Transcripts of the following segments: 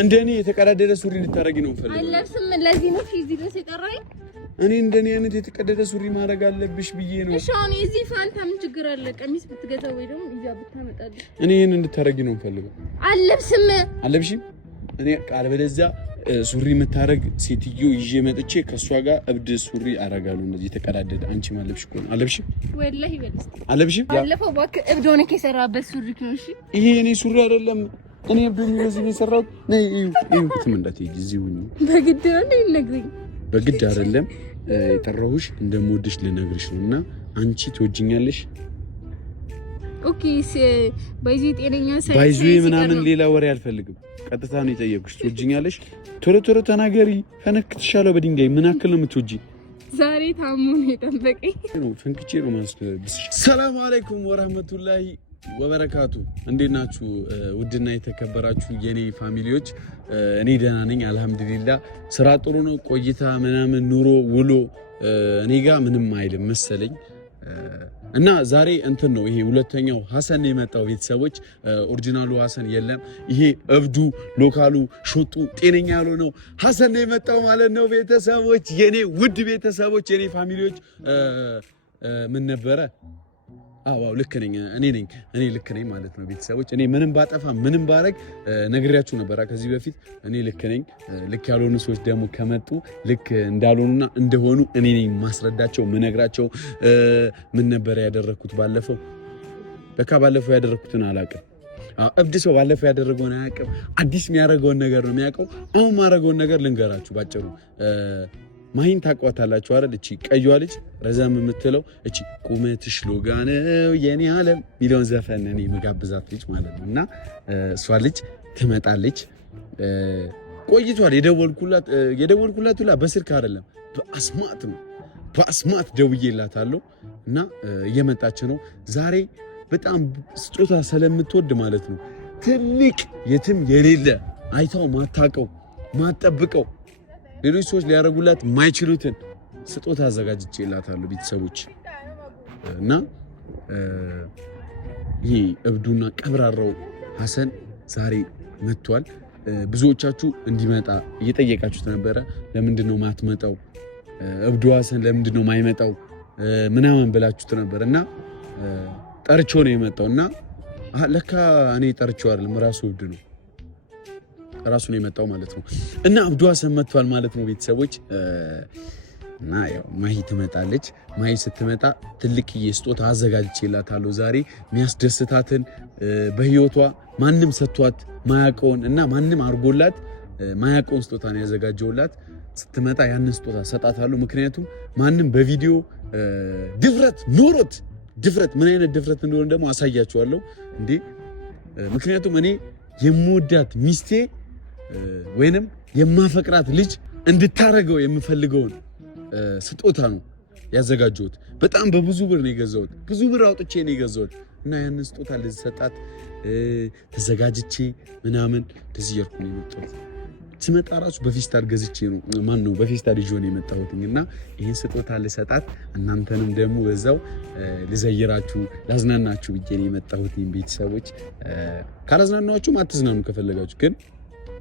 እንደኔ የተቀዳደደ ሱሪ ልታረጊ ነው ፈልገው አለብስም ለዚህ ነው ፊዚ ድረስ የጠራኝ እኔ እንደኔ አይነት የተቀደደ ሱሪ ማድረግ አለብሽ ብዬ ነው እሺ አሁን እዚህ ፋንታ ምን ችግር አለ ቀሚስ ብትገዛ ወይ ደግሞ እያ ብታመጣልኝ እኔ ይሄን እንድታረጊ ነው ፈልገው አለብስም አለብሽም እኔ ቃል በለዚያ ሱሪ የምታረግ ሴትዮ ይዤ መጥቼ ከሷ ጋር እብድ ሱሪ አረጋለሁ እንደዚህ የተቀዳደደ አንቺ ማለብሽ እኮ ነው አለብሽ ወላሂ በልስ አለብሽ ባለፈው ባክ እብድ ሆነ ከሰራበት ሱሪ ነው እሺ ይሄ እኔ ሱሪ አይደለም እኔ እብድ ነው የሰራሁት ነይ እዩ ትምንዳት ይጂው በግድ ነው ይነግረኝ በግድ አይደለም የጠራሁሽ እንደምወድሽ ልነግርሽ ነውና አንቺ ትወጂኛለሽ ኦኬ ባይዚ ጤነኛ ሳይንስ ባይዚ ምናምን ሌላ ወሬ አልፈልግም ቀጥታ ነው የጠየቅኩሽ ትወጂኛለሽ ቶሎ ተናገሪ ፈነክትሻለሁ በድንጋይ ምን አክል ነው የምትወጂ ዛሬ ታሙን የጠበቀኝ ነው ፈንክቼ ነው ማስደብስ ሰላም አለይኩም ወራህመቱላሂ ወበረካቱ እንዴት ናችሁ ውድና የተከበራችሁ የኔ ፋሚሊዎች እኔ ደህና ነኝ አልহামዱሊላህ ስራ ጥሩ ነው ቆይታ ምናምን ኑሮ ውሎ እኔ ጋር ምንም አይልም መሰለኝ እና ዛሬ እንትን ነው ይሄ ሁለተኛው ሐሰን የመጣው ቤተሰቦች ኦሪጂናሉ ሐሰን የለም ይሄ እብዱ ሎካሉ ሾጡ ጤነኛ ያልሆነው ሐሰን የመጣው ማለት ነው ቤተሰቦች የኔ ውድ ቤተሰቦች የኔ ፋሚሊዎች ምን ነበረ አዎ ልክ ነኝ እኔ ልክ ነኝ ማለት ነው ቤተሰቦች እኔ ምንም ባጠፋ ምንም ባረግ ነግሬያችሁ ነበር ከዚህ በፊት እኔ ልክ ነኝ ልክ ያልሆኑ ሰዎች ደግሞ ከመጡ ልክ እንዳልሆኑና እንደሆኑ እኔ ነኝ ማስረዳቸው ምነግራቸው ምን ነበር ያደረኩት ባለፈው ባለፈው ያደረኩትን አላውቅም እብድ ሰው ባለፈው ያደረገውን አያውቅም አዲስ የሚያደርገውን ነገር ነው የሚያውቀው አሁን ማድረገውን ነገር ልንገራችሁ ባጭሩ ማሂን ታቋታላችሁ አይደል እቺ ቀይዋ ልጅ ረዛም የምትለው እቺ ቁመትሽ ሎጋ ነው የኔ ዓለም ሚሊዮን ዘፈን እኔ መጋብዛት ልጅ ማለት ነውና እሷ ልጅ ትመጣለች ቆይቷል የደወልኩላት ሁላ በስልክ አይደለም በአስማት ደውዬላታለሁ እና እየመጣች ነው ዛሬ በጣም ስጦታ ስለምትወድ ማለት ነው ትልቅ የትም የሌለ አይታው ማታቀው ማጠብቀው ሌሎች ሰዎች ሊያረጉላት ማይችሉትን ስጦታ አዘጋጅቼላታለሁ ቤተሰቦች እና ይሄ እብዱና ቀብራራው ሐሰን ዛሬ መጥቷል ብዙዎቻችሁ እንዲመጣ እየጠየቃችሁት ነበረ ለምንድን ነው ማትመጣው እብዱ ሐሰን ለምንድን ነው ማይመጣው ምናምን ብላችሁት ነበርና ጠርቾ ነው የመጣውና ለካ እኔ ጠርቾ አይደለም ራሱ እብዱ ነው ራሱ ነው የመጣው ማለት ነው እና አብዱ ሐሰን መጥቷል ማለት ነው ቤተሰቦች እና ያው ማሂ ትመጣለች ማሂ ስትመጣ ትልቅ የስጦታ አዘጋጅቼላታለሁ ዛሬ የሚያስደስታትን በህይወቷ ማንንም ሰጥቷት ማያውቀውን እና ማንንም አርጎላት ማያውቀውን ስጦታ ነው ያዘጋጀውላት ስትመጣ ያንን ስጦታ ሰጣታለሁ ምክንያቱም ማንንም በቪዲዮ ድፍረት ምን አይነት ድፍረት እንደሆነ ደግሞ አሳያችኋለሁ እንዴ ምክንያቱም እኔ የምወዳት ሚስቴ ወይንም የማፈቅራት ልጅ እንድታረገው የምፈልገውን ስጦታ ነው ያዘጋጀሁት በጣም በብዙ ብር ነው የገዛሁት ብዙ ብር አውጥቼ ነው የገዛሁት እና ያንን ስጦታ ልሰጣት ተዘጋጅቼ ምናምን እንደዚህ ያርኩ ነው የመጣሁት ስመጣ ራሱ በፌስታል ገዝቼ ነው በፌስታል ይዤ ነው የመጣሁትና ይሄን ስጦታ ልሰጣት እናንተንም ደግሞ በዛው ልዘይራችሁ ላዝናናችሁ ብዬ ነው የመጣሁት ቤተሰቦች ካላዝናናችሁ አትዝናኑ ከፈለጋችሁ ግን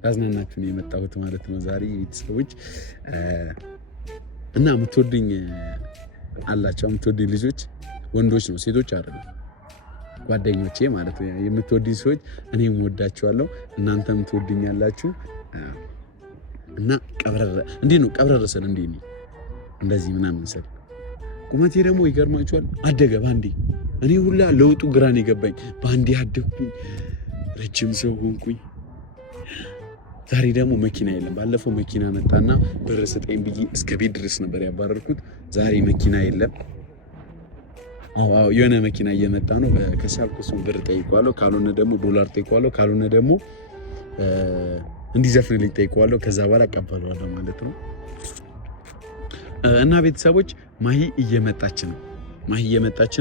ላዝናናችሁ ነው የመጣሁት ማለት ነው ዛሬ ቤተሰቦች እና የምትወዱኝ አላችሁ የምትወዱኝ ልጆች ወንዶች ነው ሴቶች አይደለም ጓደኞቼ ማለት ነው የምትወዱኝ ሰዎች እኔም ወዳችኋለሁ እናንተም ትወዱኛላችሁ እና ቀብረረ ሰል እንዴ ነው እንደዚህ ምናምን ሰል ቁመቴ ደግሞ ይገርማችኋል አደገ ባንዴ እኔ ሁላ ለውጡ ግራን ይገባኝ ባንዴ አደግኩኝ ረጅም ሰው ሆንኩኝ ዛሬ ደግሞ መኪና የለም ባለፈው መኪና መጣና ብር ስጠኝ ብዬ እስከ ቤት ድረስ ነበር ያባረርኩት ዛሬ መኪና የለም አዎ የሆነ መኪና እየመጣ ነው ከቻልኩ ብር ጠይቀዋለሁ ካልሆነ ደግሞ ዶላር ጠይቀዋለሁ ካልሆነ ደግሞ እንዲዘፍንልኝ ጠይቀዋለሁ ከዛ በኋላ አቀበለዋለሁ ማለት ነው እና ቤተሰቦች ማሂ እየመጣች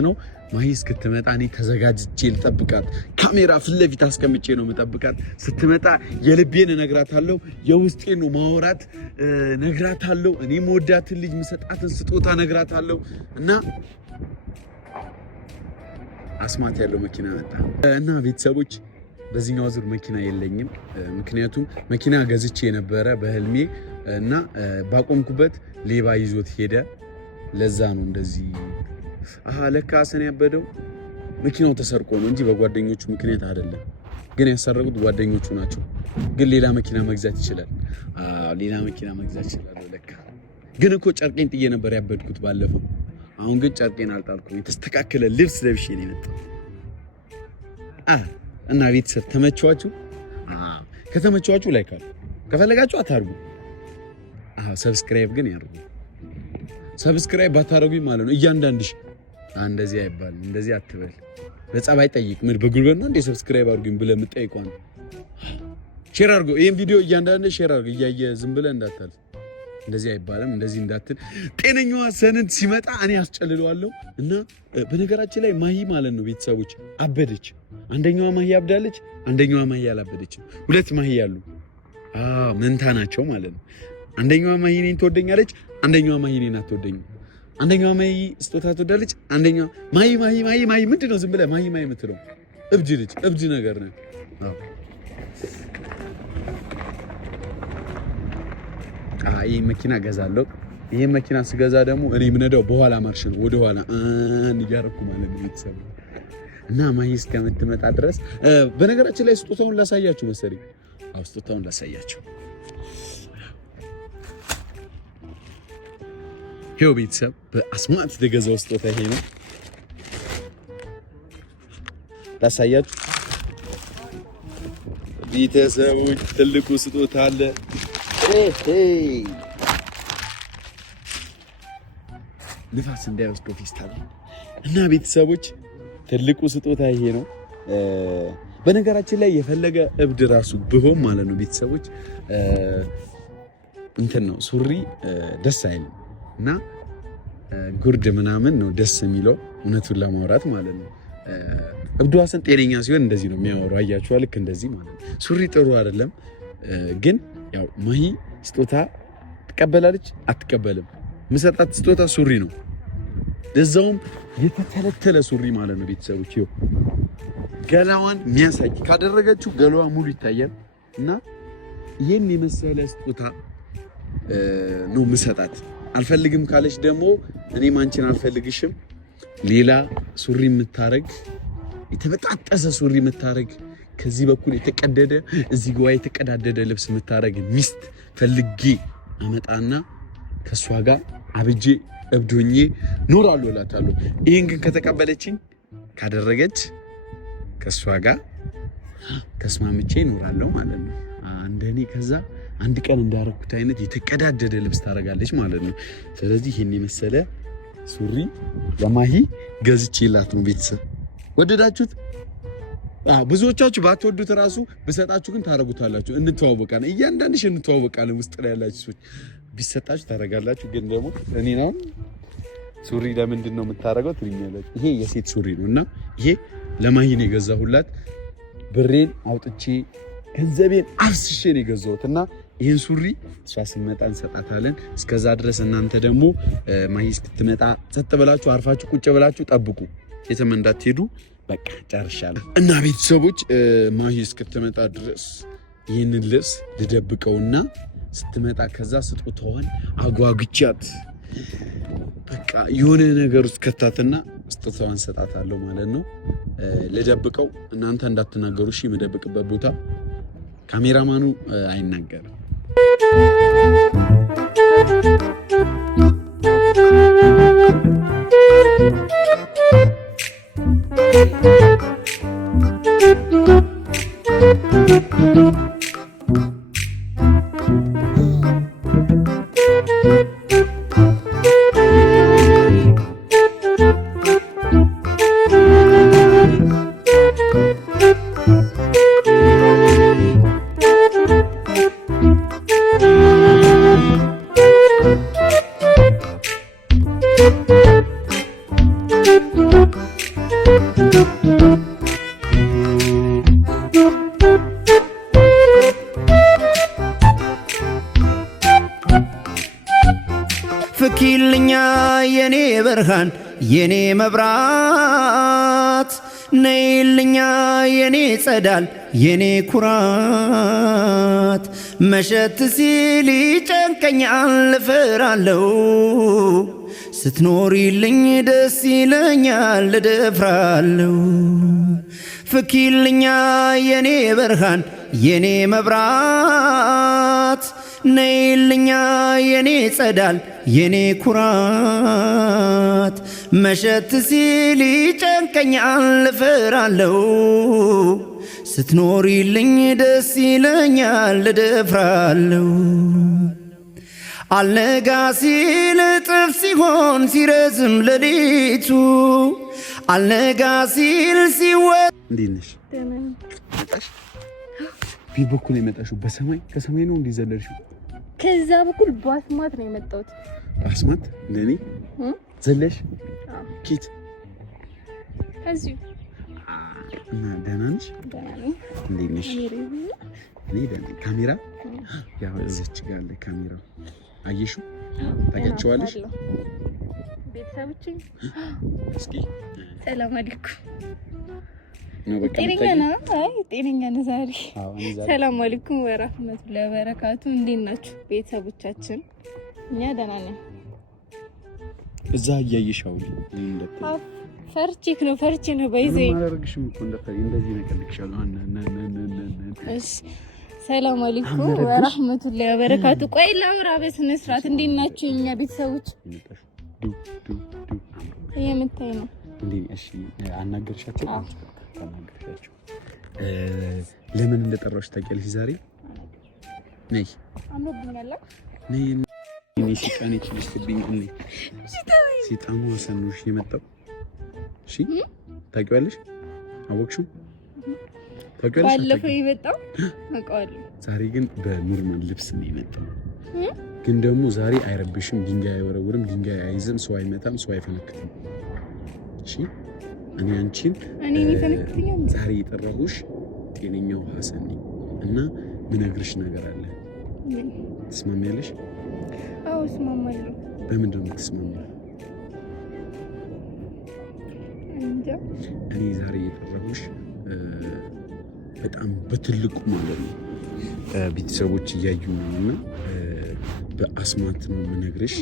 ነው ማሂ እስክትመጣ እኔ ተዘጋጅቼ ልጠብቃት ካሜራ ፊት ለፊት አስቀምጬ ነው መጠብቃት ስትመጣ የልቤን እነግራታለሁ የውስጤን ነው ማወራት ነግራታለሁ እኔ መወዳትን ልጅ መሰጣትን ስጦታ ነግራታለሁ እና አስማት ያለው መኪና መጣ እና ቤተሰቦች በዚህኛው ዙር መኪና የለኝም። ምክንያቱም መኪና ገዝቼ የነበረ በህልሜ እና ባቆምኩበት ሌባ ይዞት ሄደ። ለዛ ነው እንደዚህ። ለካ አሰን ያበደው መኪናው ተሰርቆ ነው እንጂ በጓደኞቹ ምክንያት አይደለም። ግን ያሰረቁት ጓደኞቹ ናቸው። ግን ሌላ መኪና መግዛት ይችላል። ሌላ መኪና መግዛት ይችላል። ለካ ግን እኮ ጨርቄን ጥዬ ነበር ያበድኩት ባለፈው። አሁን ግን ጨርቄን አልጣልኩም። የተስተካከለ ልብስ ለብሼ ነው የመጣው። እና ቤተሰብ ተመቸዋችሁ? ከተመቸዋችሁ ላይክ አድርጉ፣ ከፈለጋችሁ አታርጉ። ሰብስክራይብ ግን ያርጉ። ሰብስክራይብ ባታረጉኝ ማለት ነው እያንዳንድሽ እንደዚህ አይባልም፣ እንደዚህ አትበል። በጸባይ ጠይቅ። ምን በጉልበት ነው እንዴ ሰብስክራይብ አድርጉኝ ብለህ የምትጠይቀው? ሼር አድርጎ ይሄን ቪዲዮ እያንዳንድሽ ሼር አድርጎ እያየ ዝም ብለህ እንዳታል። እንደዚህ አይባልም፣ እንደዚህ እንዳትል። ጤነኛዋ ሰነድ ሲመጣ እኔ አስጨልለዋለሁ። እና በነገራችን ላይ ማሂ ማለት ነው ቤተሰቦች አበደች። አንደኛዋ ማሂ አብዳለች፣ አንደኛዋ ማሂ አላበደችም። ሁለት ማሂ ያሉ መንታ ናቸው ማለት ነው። አንደኛዋ ማሂ እኔን ትወደኛለች፣ አንደኛዋ ማሂ እኔን አትወደኝም። አንደኛዋ ማሂ ስጦታ ትወዳለች፣ አንደኛዋ ማሂ ምንድነው ዝም ብለህ ማሂ የምትለው? እብድ ልጅ፣ እብድ ነገር ነው። ይሄ መኪና ገዛለሁ። ይሄ መኪና ስገዛ ደግሞ እኔ የምነዳው በኋላ ማርሽ ነው፣ ወደ ኋላ እያደረኩ ማለት ነው ቤተሰብ። እና ማሂ እስከምትመጣ ድረስ በነገራችን ላይ ስጦታውን ላሳያችሁ መሰለኝ። ስጦታውን ላሳያችሁ። ይኸው ቤተሰብ በአስማት የተገዛው ስጦታ ይሄ ነው። ላሳያችሁ ቤተሰቦች፣ ትልቁ ስጦታ አለ። ንፋስ እንዳይወስደው ፌስታል እና ቤተሰቦች ትልቁ ስጦታ ይሄ ነው። በነገራችን ላይ የፈለገ እብድ ራሱ ብሆን ማለት ነው ቤተሰቦች እንትን ነው ሱሪ ደስ አይልም እና ጉርድ ምናምን ነው ደስ የሚለው እውነቱን ለማውራት ማለት ነው። እብዱ ሀሰን ጤነኛ ሲሆን እንደዚህ ነው የሚያወራው። አያችኋ? ልክ እንደዚህ ማለት ነው። ሱሪ ጥሩ አይደለም ግን ያው ማሂ ስጦታ ትቀበላለች አትቀበልም። ምሰጣት ስጦታ ሱሪ ነው፣ ለዛውም የተተለተለ ሱሪ ማለት ነው ቤተሰቦች። ይኸው ገላዋን የሚያሳይ ካደረገችው ገላዋ ሙሉ ይታያል። እና ይሄን የመሰለ ስጦታ ነው ምሰጣት። አልፈልግም ካለች ደግሞ እኔም አንቺን አልፈልግሽም፣ ሌላ ሱሪ የምታረግ የተበጣጠሰ ሱሪ የምታረግ ከዚህ በኩል የተቀደደ እዚህ ጋር የተቀዳደደ ልብስ የምታረግ ሚስት ፈልጌ አመጣና ከሷ ጋር አብጄ እብዶኜ ኖራለሁ እላታለሁ። ይሄን ግን ከተቀበለችኝ ካደረገች ከሷ ጋር ተስማምቼ ኖራለሁ ማለት ነው። እንደኔ ከዛ አንድ ቀን እንዳረኩት አይነት የተቀዳደደ ልብስ ታረጋለች ማለት ነው። ስለዚህ ይሄን የመሰለ ሱሪ ለማሂ ገዝቼላት ነው ቤተሰብ። ወደዳችሁት? ብዙዎቻችሁ ባትወዱት ራሱ ብሰጣችሁ ግን ታረጉታላችሁ። እንተዋወቃለን፣ እያንዳንድሽ እንተዋወቃለን። ውስጥ ላይ ያላችሁ ሰዎች ቢሰጣችሁ ታረጋላችሁ። ግን ደግሞ እኔ ነው ሱሪ ለምንድን ነው የምታረገው ትልኛላችሁ። ይሄ የሴት ሱሪ ነው እና ይሄ ለማሂ ነው የገዛሁላት። ብሬን አውጥቼ ገንዘቤን አፍስሼ ነው የገዛሁት እና ይሄን ሱሪ እሷ ስትመጣ እንሰጣታለን። እስከዛ ድረስ እናንተ ደግሞ ማሂ እስክትመጣ ጸጥ ብላችሁ አርፋችሁ ቁጭ ብላችሁ ጠብቁ፣ የትም እንዳትሄዱ። በቃ ጨርሻለሁ። እና ቤተሰቦች ማሂ እስክትመጣ ድረስ ይህንን ልብስ ልደብቀውና ስትመጣ ከዛ ስጦታዋን አጓጉቻት በቃ የሆነ ነገር ውስጥ ከታትና ስጦታዋን ሰጣታለሁ ማለት ነው። ልደብቀው፣ እናንተ እንዳትናገሩ እሺ። የምደብቅበት ቦታ ካሜራማኑ አይናገርም። ፍኪልኛ የኔ ብርሃን የኔ መብራት ነይልኛ የኔ ጸዳል የኔ ኩራት መሸት ሲል ይጨንቀኛል እፈራለሁ ስትኖሪልኝ ደስ ይለኛል እደፍራለሁ ፍኪልኛ የኔ ብርሃን የኔ መብራት ነይልኛ የኔ ጸዳል የኔ ኩራት መሸት ሲል ይጨንቀኛል እፈራለሁ ስትኖሪልኝ ደስ ይለኛል እደፍራለሁ አልነጋ ሲል እጥፍ ሲሆን ሲረዝም ሌሊቱ አልነጋ ሲል ሲወጣ እንዴት ነሽ? ፊት በኩል የመጣሽው ከሰማይ ነው እንዲዘለልሽው? ከዛ በኩል በአስማት ነው የመጣሁት። በአስማት ለኔ ዘለሽ? ኪት እዚሁ እና ደህና ነሽ? እንዴት ነሽ? እኔ ደህና ነኝ። ካሜራ ያው እዚች ጋር አለ ካሜራው። አየሽው? ታውቂያቸዋለሽ? ቤተሰቦቼ እስኪ ሰላም አለይኩም። ጤነኛ ነው? አይ ጤነኛ ነው ዛሬ። ሰላም አለይኩም ወራህመቱላሂ ወበረካቱ። እንዴት ናችሁ ቤተሰቦቻችን? እኛ ደህና ነን። እዛ እያየሻው ፈርቼ ነው ባይዘይ ማረግሽም እኮ እንደዚህ ነቀልክሻለሁ። እሺ ሰላም አለይኩም ወራህመቱላሂ ወበረካቱ። ቆይ ላውራ በስነ ስርዓት። እንዴት ናችሁ እኛ ቤተሰቦች? የምታይ ነው እንዴ? እሺ አናገርሻቸው? አናገርሻቸው? ለምን እንደጠራሽ ታውቂያለሽ? ዛሬ ነይ አምሮብኛል። ነይ ሲቃኔ ትልስብኝ እንዴ? ሲጣሙ ሰኑሽ የመጣው እሺ፣ ታውቂዋለሽ? አወቅሽው? ታውቂዋለሽ? ባለፈው የመጣው አውቀዋለሁ። ዛሬ ግን በኖርማል ልብስ ነው የመጣው። ግን ደግሞ ዛሬ አይረብሽም፣ ድንጋይ አይወረውርም፣ ድንጋይ አይዝም፣ ሰው አይመታም፣ ሰው አይፈነክትም። እሺ እኔ አንቺን ዛሬ የጠራሁሽ ጤነኛው ሐሰን ነኝ እና ምነግርሽ ነገር አለ። ትስማሚያለሽ? አዎ እስማማለሁ። በምንድን ነው የምትስማሚው? እኔ ዛሬ የጠራሁሽ በጣም በትልቁ ማለት ነው ቤተሰቦች እያዩ ነው እና በአስማት ነው የምነግርሽ።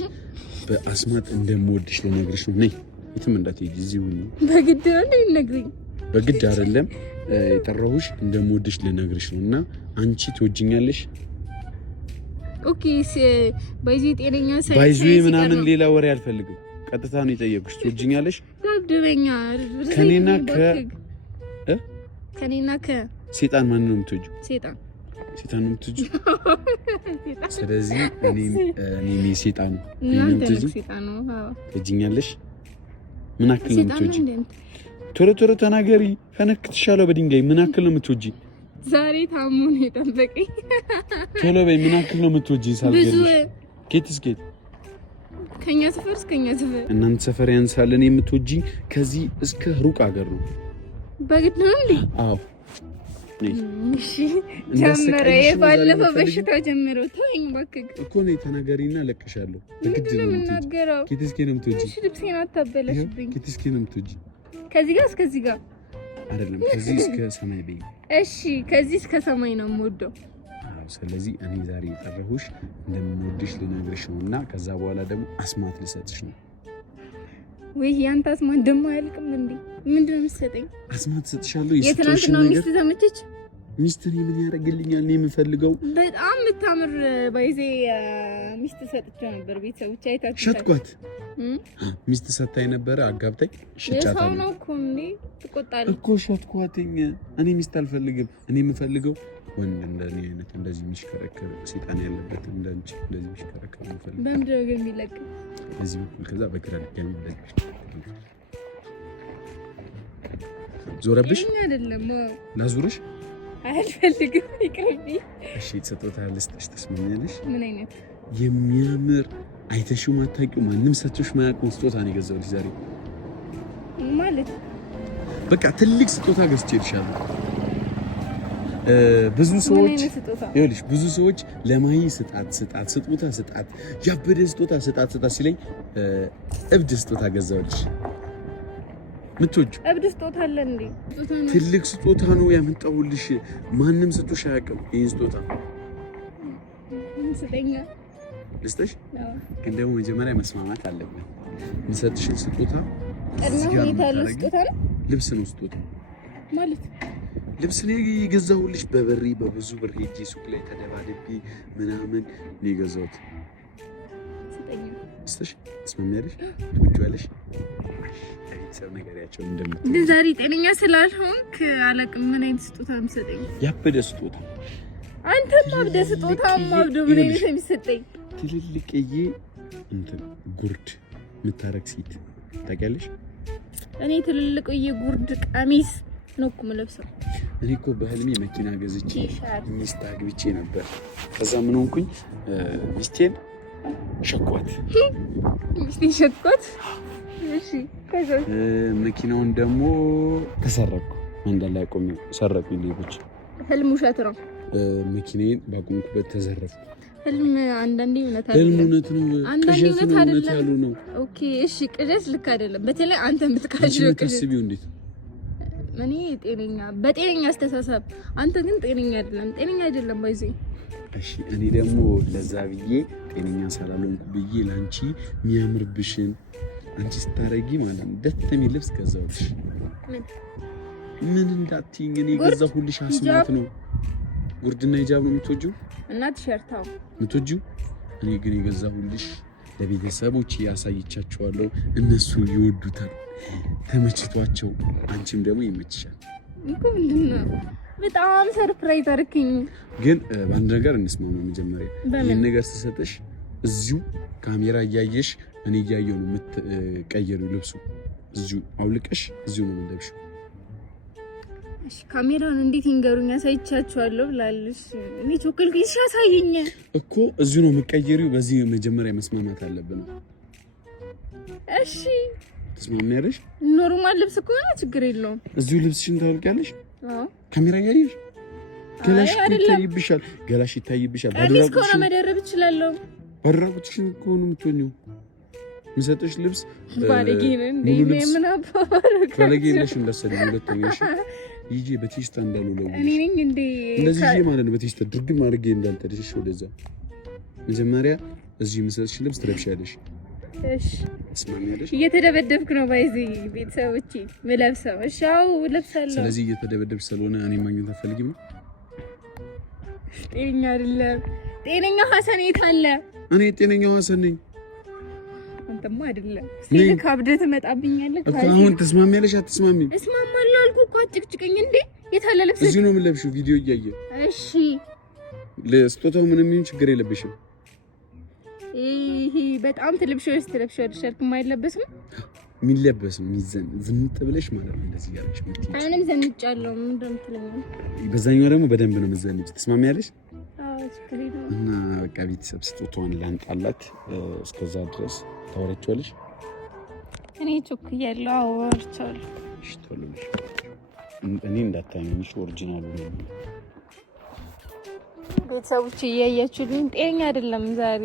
በአስማት እንደምወድሽ ልነግርሽ ነው። ነይ የትም እንዳትሄጂ እዚሁ ነው። በግድ ነው ልነግርኝ? በግድ አይደለም የጠራሁሽ እንደምወድሽ ልነግርሽ ነው እና አንቺ ትወጂኛለሽ? ኦኬ ባይዚ ጤነኛ ሳይንስ ባይዚ ምናምን ሌላ ወሬ አልፈልግም። ቀጥታ ነው የጠየኩሽ። ትወጂኛለሽ? ታድበኛ ከኔና ሴጣን ማን ነው የምትወጂው? ሴጣን ነው የምትወጂው? ስለዚህ እኔ ሴጣን ነው የምትወጂው? ትወጂኛለሽ? ምን አክል ነው የምትወጂው? ቶሎ ተናገሪ። ፈነክትሻለሁ በድንጋይ። ምን አክል ነው የምትወጂው? ዛሬ ታሞ ነው የጠበቀኝ። ቶሎ በይ። ምን አክል ነው የምትወጂው? ሳልገልሽ ኬትስ ከኛ ሰፈር እስከኛ ሰፈር እናንተ ሰፈር ያንሳለን። የምትወጂኝ ከዚህ እስከ ሩቅ ሀገር ነው። በግድ ነው እንዴ? አዎ። እሺ ጀመረ። የባለፈው በሽታ ጀመረው። ተወኝ እባክህ እኮ ነው። ተናገሪና ለቅሻለሁ። በግድ ነው የምትወጂው? ኬትስኬ ነው የምትወጂው? እሺ ልብሴን አታበላሽብኝ። ኬትስኬ ነው የምትወጂው? ከዚህ ጋር እስከዚህ ጋር አይደለም፣ ከዚህ እስከ ሰማይ በይ። እሺ ከዚህ እስከ ሰማይ ነው የምወደው። ስለዚህ እኔ ዛሬ የጠራሁሽ እንደምወድሽ ልነግርሽ ነውና ከዛ በኋላ ደግሞ አስማት ልሰጥሽ ነው። ወይ ያንተ አስማት ደግሞ አያልቅም እንዴ? ምንድነው የምትሰጠኝ? አስማት ሰጥሻለሁ። የትናንትናው ሚስት ተመቸች? ሚስት እኔ ምን ያደርግልኛል? እኔ የምፈልገው በጣም የምታምር ባይዜ ሚስት ሰጥቼው ነበር። ቤተሰቦች አይታችሁ ሸጥኳት። ሚስት ሰጥታኝ ነበር አጋብታኝ ሸጫታለሁ። የሰው ነው እኮ እንዴ? ትቆጣለህ እኮ። ሸጥኳትኝ። እኔ ሚስት አልፈልግም። እኔ የምፈልገው ወንድ እንደኔ አይነት እንደዚህ የሚሽከረከር ሴጣን ያለበት እንደንቺ እንደዚህ የሚሽከረከር ነው ፈልግ። በምድር ግን የሚለቅ እዚህ በኩል ከዛ በግራ ልገኝ እንደዚህ ዞረብሽ አይደለም ላዙርሽ አልፈልግም። ይቅርብኝ። እሺ ተሰጥቶታ ልስጥሽ። ተስማሚያለሽ? ምን አይነት የሚያምር አይተሽው ማታውቂው ማንም ሰጥቶሽ ማያውቀው ስጦታ ነው የገዛሁልሽ ዛሬ። ማለት በቃ ትልቅ ስጦታ ገዝቼልሻለሁ። ብዙ ሰዎች ይኸውልሽ፣ ብዙ ሰዎች ለማይ ስጦታ ያበደ ስጦታ ሲለኝ እብድ ስጦታ ገዛሁልሽ። ምትወጂው? እብድ ስጦታ አለ እንዴ? ትልቅ ስጦታ ነው ያመጣሁልሽ። ማንም ስጦሽ አያውቅም ይሄን ስጦታ። ስጠኛ። ልስጥሽ? ግን ደግሞ መጀመሪያ መስማማት አለብን። የምሰጥሽን ስጦታ እና ሁኔታ ያለው ስጦታ ነው። ልብስ ነው ስጦታ ማለት ልብስ ነው የገዛሁልሽ። በብዙ ብር ሄጄ ሱቅ ላይ ተደባድቤ ምናምን ነው የገዛሁት። ስጠኛ። ልስጥሽ? ትስማሚያለሽ? ትወጂዋለሽ? ቤተሰብ ነገሪያቸው እንደምትል ግን ዛሬ ጤነኛ ስላልሆንክ አላውቅም። ምን አይነት ስጦታ የምትሰጠኝ? ያበደ ስጦታ። አንተም አብደ ስጦታ ማብዶ ምን አይነት የሚሰጠኝ? ትልልቅዬ እንትን ጉርድ የምታረግ ሴት ታውቂያለሽ? እኔ ትልልቅዬ ጉርድ ቀሚስ ነው እኮ የምለብሰው። እኔ እኮ በህልሜ መኪና ገዝቼ ሚስት አግብቼ ነበር። ከዛ ምን ሆንኩኝ? ሚስቴን ሸኳት። ሚስቴን ሸኳት? እሺ። ከዛ መኪናውን ደግሞ ተሰረቅኩ። መንገድ ላይ ቆሜ ሰረቁኝ ሌቦች። ህልም ውሸት ነው። መኪናዬን ባቆምኩበት ተዘረፍኩ። ህልም አንዳንዴ እውነት አይደለም። ህልም እውነት ነው። ቅዠት ነው እውነት ያሉ ነው። ኦኬ እሺ። ቅዠት ልክ አይደለም። በተለይ አንተ የምትቃዠው ቅዠት ታስቢው እንዴት? እኔ በጤነኛ አስተሳሰብ፣ አንተ ግን ጤነኛ አይደለም ባይዚ። እሺ እኔ ደግሞ ለዛ ብዬ ጤነኛ ሰላልሆንኩ ብዬ ላንቺ የሚያምርብሽን አንቺ ስታረጊ ማለት ነው ደስ የሚል ልብስ ገዛሁልሽ። ምን እንዳትይኝ እኔ ገዛሁልሽ። አስማት ነው። ጉርድና ሂጃብ ነው የምትወጂው? እና ቲሸርታው የምትወጂው? እኔ ግን የገዛሁልሽ ለቤተሰቦች ያሳይቻቸዋለሁ። እነሱ ይወዱታል፣ ተመችቷቸው፣ አንቺም ደግሞ ይመችሻል እኮ። ምንድነው? በጣም ሰርፕራይዝ አድርገኝ። ግን በአንድ ነገር እንስማማ። መጀመሪያ ይሄን ነገር ስሰጥሽ እዚሁ ካሜራ እያየሽ እኔ እያየሁ ነው የምትቀየሪው። ልብሱ እዚሁ አውልቀሽ እዚሁ ነው የምትለብሺው። እሺ ካሜራውን እንዴት ይንገሩኝ? አሳይቻቸዋለሁ ብላለሽ። እኔ ቾክልኩኝ። እሺ አሳይኝ እኮ እዚሁ ነው የምትቀየሪው። በዚህ መጀመሪያ መስማማት አለብን። እሺ ተስማሚያለሽ? ኖርማል ልብስ ከሆነ ችግር የለውም። እዚሁ ልብስሽን ታውልቂያለሽ። አዎ ካሜራ እያየሽ ገላሽ ይታይብሻል። ገላሽ ይታይብሻል። አዲስ ከሆነ መደረብ እችላለሁ። ባድራቁትሽን እኮ ነው የምትሆኚው። የሚሰጥሽ ልብስ ባለጌ ነህ እንዴ? ምን አባባረከ? ባለጌ ነሽ እንዳሰደኝ። ሁለተኛሽ ይጂ በቴስታ እንዳልለው እኔ ነኝ እንዴ? እንደዚህ ይጂ ማለት ነው። በቴስታ ድርግም አድርጌ እንዳልተደሽሽ ወደዛ። መጀመሪያ እዚህ የሚሰጥሽ ልብስ ትለብሻለሽ። እሺ ትስማሚያለሽ? እየተደበደብክ ነው ባይዚ ቤተሰቦቼ ምለብሰው። እሺ አዎ እለብሳለሁ። ስለዚህ እየተደበደብሽ ስለሆነ እኔ ማግኘት አትፈልጊም ነው? ጤነኛ አይደለም። ጤነኛ ሐሰን የት አለ? እኔ ጤነኛ ሐሰን ነኝ። አንተማ አይደለም። ሲልክ አብደህ ትመጣብኛለህ። አሁን ተስማሚያለሽ? አትስማሚም? እስማማለሁ አልኩህ እኮ። አጭቅጭቀኝ እንዴ? የት አለ ልብስ? እዚህ ነው የምለብሽው ቪዲዮ እያየ። እሺ ለስጦታው ምንም ይሁን ችግር የለብሽም። ይሄ በጣም ትለብሺዋለሽ አልክም። አይለበስም? የሚለበስም ዝንጥ ብለሽ ማለት ነው። እንደዚህ ያለሽ አሁንም ዘንጫለሁ። ምን እንደምትለኝ በዛኛው ደግሞ በደንብ ነው የምትዘንጭ። ተስማሚያለሽ? አዎ ችግር የለውም። እና በቃ ቤተሰብ ስጦታውን ላንጣላት። እስከዛ ድረስ ታወራቸዋለሽ። እኔ ቾክያለሁ። አዎ አወራቸዋለሁ። እሺ ቶሎ ነሽ። እኔ እንዳታዩኝ ኦሪጂናሉ ነው። ቤተሰቦች እያያችሁልኝ ጤነኛ አይደለም ዛሬ።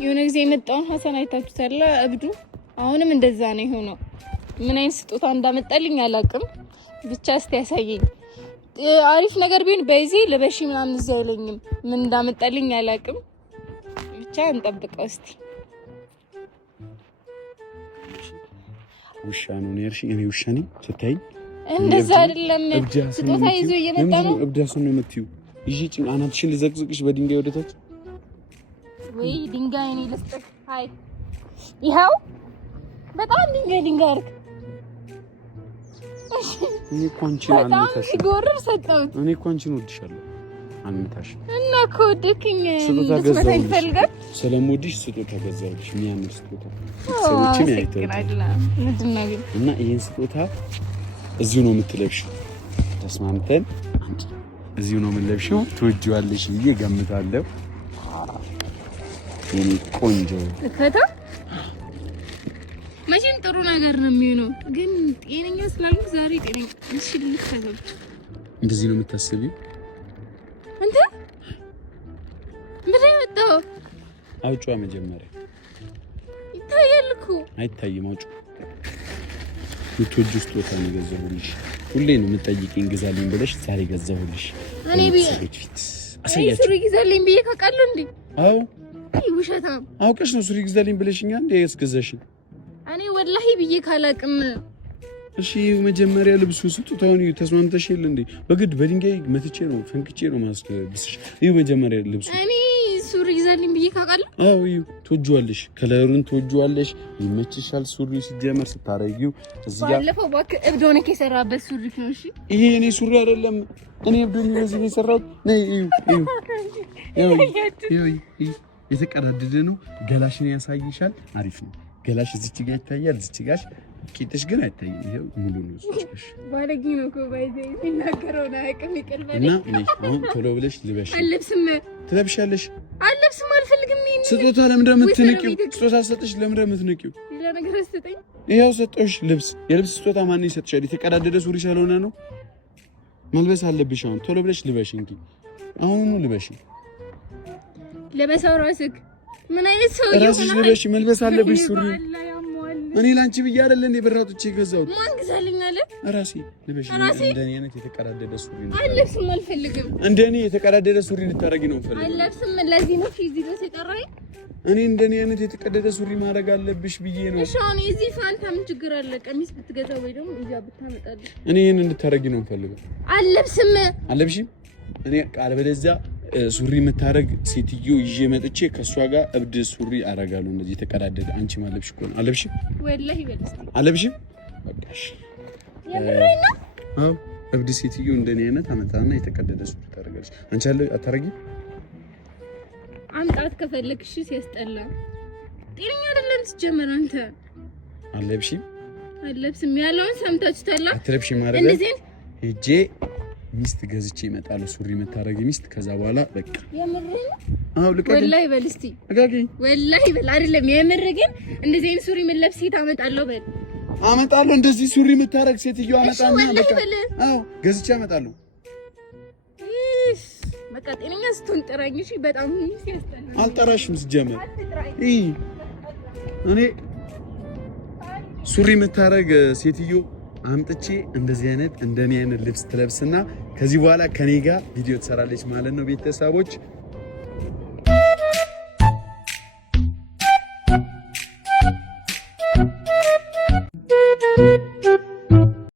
የሆነ ጊዜ የመጣውን ሐሰን አይታችሁታል፣ እብዱ። አሁንም እንደዛ ነው የሆነው። ምን አይነት ስጦታ እንዳመጣልኝ አላውቅም። ብቻ እስቲ ያሳየኝ። አሪፍ ነገር ቢሆን በዚህ ለበሺ ምናምን እዚህ አይለኝም። ምን እንዳመጣልኝ አላውቅም። ብቻ እንጠብቀው እስቲ። ውሻ ነው ነርሽ? እኔ ውሻ ነኝ ስታይ? እንደዛ አይደለም። ስጦታ ይዞ እየመጣ ነው። እብዳሱ ነው የምትይው? ይጂ አናትሽን ልዘቅዝቅሽ በድንጋይ ወደታች ወይ ድንጋይ ነው ልስጥህ። አይ ይኸው በጣም ድንጋይ አርክ። እኔ እኮ አንቺን አልመታሽ። ሲጎርር ሰጠሁት። እኔ እኮ አንቺን ወድሻለሁ። አልመታሽ እና ከወደድክኝ ልትመታኝ ትፈልጋለህ? ስለምወድሽ ስጦታ ገዛሁልሽ። የሚያምር ስጦታ ሰዎችም ያይተውታል። እና ይሄን ስጦታ እዚሁ ነው የምትለብሺው። ተስማምተን አንቺ እዚሁ ነው የምትለብሺው። ትወጂዋለሽ ብዬ ገምታለሁ። የኔ ቆንጆ ከታ መቼም ጥሩ ነገር ነው የሚሆነው። ግን ጤነኛ ስላልኩ ዛሬ ጤነኛ እሺ ልትከዘብ እንደዚህ ነው የምታስቢው አንተ? ምንድን ነው አውጪዋ መጀመሪያ ይታያል እኮ። አይታይም። አውጪ ምትወጁ ስጦታ ነው ገዛሁልሽ። ሁሌ ነው የምትጠይቂኝ ግዛልኝ ብለሽ ዛሬ ገዛሁልሽ። እኔ ሱሪ ግዛልኝ ብዬ ካቃለሁ እንዴ? አዎ ውሸታም አውቀሽ ነው ሱሪ ግዛልኝ ብለሽኛል እንዴ? ያስገዛሽኝ እኔ ወላሂ ብዬ ካላቅም። እሺ መጀመሪያ ልብሱ ስጦታውን ተስማምተሽ የለ እንዴ? በግድ በድንጋይ መትቼ ነው ፈንክቼ ነው ማስለብስሽ። ይሄ መጀመሪያ ልብሱ እኔ ሱሪ ግዛልኝ ብዬ ካቃለሁ። አዎ ትወጂዋለሽ፣ ከለሩን ትወጂዋለሽ፣ ይመችሻል። ሱሪ ሲጀመር ስታረጊው እዚህ ጋር ባለፈው እባክህ እብድ ሆነህ የሰራበት ሱሪ ነው። እሺ ይሄ እኔ ሱሪ አይደለም። እኔ እብድ ሆኜ በዚህ ነው የሰራሁት። ነይ የተቀዳደደ ነው። ገላሽን ያሳይሻል። አሪፍ ነው። ገላሽ እዚች ጋር ይታያል። እዚች ጋር ቂጥሽ ግን አይታይም። ይሄው ሙሉ ነው። እዚች ባለጊ ነው እኮ ባይዘይ ሲናገረው ነው አይቀም ይቀልበል እና ነይ አሁን ቶሎ ብለሽ ልበሽ። አልለብስም። ትለብሻለሽ። አልለብስም፣ አልፈልግም። ስጦታ ለምን እንደምትንቂው? ስጦታ ሰጥሽ ለምን እንደምትንቂው? ሌላ ነገር ሰጠኝ። ይሄው ሰጠሽ ልብስ። የልብስ ስጦታ ማን ይሰጥሻል? የተቀዳደደ ሱሪ ስለሆነ ነው። መልበስ አለብሽ። አሁን ቶሎ ብለሽ ልበሽ እንጂ አሁን ልበሽ። ለበሰው ራስክ ምን አይነት ሰው ይሆናል? ራስሽ ልበሽ። መልበስ አለብሽ ሱሪ። እኔ ላንቺ ብዬ አይደለ እንዴ ብራቶቼ ገዛሁት። ማን ገዛልኝ አለ? ራሴ ልበሽ። እንደኔ አይነት የተቀዳደደ ሱሪ ነው። አልለብስም፣ አልፈልግም። እንደኔ የተቀዳደደ ሱሪ ልታረጊ ነው ፈልገው። አልለብስም። ለዚህ ነው ፊዚ ድረስ የጠራኝ። እኔ እንደኔ አይነት የተቀደደ ሱሪ ማድረግ አለብሽ ብዬ ነው። እሺ አሁን እዚህ ፋንታ ምን ችግር አለ? ቀሚስ ብትገዛ ወይ ደግሞ እዛ ብታመጣልኝ። እኔ ይሄን እንድታረጊ ነው ፈልገው። አልለብስም። አለብሽም። እኔ አለበለዚያ ሱሪ የምታረግ ሴትዮ ይዤ መጥቼ ከሷ ጋር እብድ ሱሪ አረጋለሁ። እንደዚህ የተቀዳደደ አንቺ ማለብሽ እኮ ነው። አለብሽም? ወላሂ በልስ አለብሽም። በቃሽ። የምሬን ነው። አዎ እብድ ሴትዮ እንደኔ አይነት አመጣና የተቀደደ ሱሪ ታረጋለሽ። አንቺ አታረጊ? አምጣት ከፈለግሽ። ሲያስጠላ ጤነኛ አይደለም ስትጀምር አንተ። አለብሽም? አለብስም ያለውን ሰምታችሁታል። አትለብሽም ማለት እንደዚህ ሄጄ ሚስት ገዝቼ እመጣለሁ። ሱሪ የምታረጊ ሚስት። ከዛ በኋላ በቃ የምሬን ነው። አዎ ልቀቂ። ወላሂ በል እስቲ ልቀቂ። ወላሂ በል አይደለም የምር ግን እንደዚህ አይነት ሱሪ ምን ለብስ ሴት አመጣለሁ በል። አመጣለሁ። እንደዚህ ሱሪ የምታረግ ሴትዮ አመጣና በቃ አዎ ገዝቼ አመጣለሁ። በቃ ጤነኛ ስትሆን ጥራኝ። እሺ በጣም ሲያስጠላ። አልጠራሽም ሲጀመር። እኔ ሱሪ የምታረግ ሴትዮ አምጥቼ እንደዚህ አይነት እንደኔ አይነት ልብስ ትለብስና ከዚህ በኋላ ከኔ ጋር ቪዲዮ ትሰራለች ማለት ነው። ቤተሰቦች